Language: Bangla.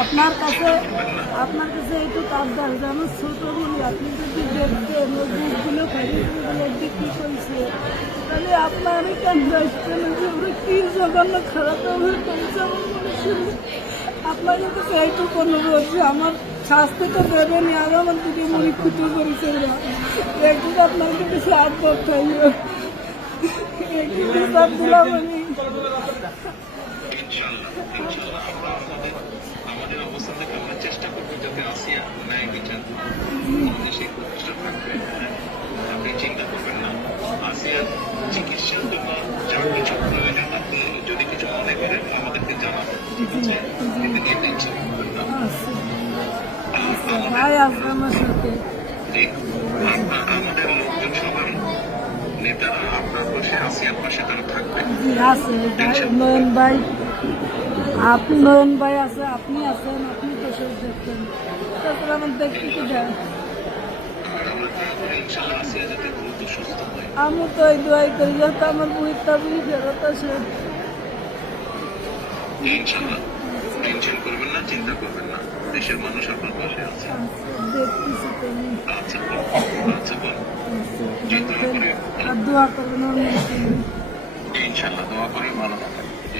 আপনার কাছে একটু আবদার যে আমার ছোট বলি আপনি যদি দেখতেন ওই বুকগুলো খরিদগুলো বিক্রি করছে তাহলে আপনারই কেন আসতেন যে ওরা কি জঘন্য খারাপ ব্যবহার করছে আমার মানুষের। আপনার কাছে এইটুকু অনুরোধ যে আমার শাস্তি তো দেবেনি আর আমার দিকে মনে ক্ষতি করেছে ওরা একটু আপনাকে বেশি আবদার চাই একটু বিচার দিলাম আমি। আমাদের অবস্থান থেকে আমরা চেষ্টা করবো যাতে আসিয়া ন্যায় বিচার সেই প্রতিষ্ঠা থাকবে। আপনি চিন্তা করবেন না, আসিয়ার চিকিৎসার জন্য যা কিছু প্রয়োজন আপনি যদি কিছু মনে করেন আমাদেরকে জানাবেন, ঠিক আছে? কিন্তু নিয়ে টেনশন করবেন না। ভাই আসবে আমার সাথে আমাদের লোকজন সবাই নেতারা আপনার পাশে আসিয়ার পাশে তারা থাকবে। জি আছে নয়ন ভাই, আপনি নয়ন ভাই আছে, আপনি আছেন, আপনি তো সব দেখতেন তারপরে আমার দেখতে কি দেয়। ইনশাল্লাহ আসিয়া যাতে দ্রুত সুস্থ হয়। আমি তো ওই দোয়াই করি যাতে আমার বইটা বুঝি ফেরত আসে। ইনশাল্লাহ টেনশন করবেন না, চিন্তা করবেন না, দেশের মানুষ আপনার পাশে আছে। দেখতেছি তুমি আচ্ছা আচ্ছা বল চিন্তা না করে আর দোয়া করবেন আমার মনে। ইনশাল্লাহ দোয়া করি ভালো হবে।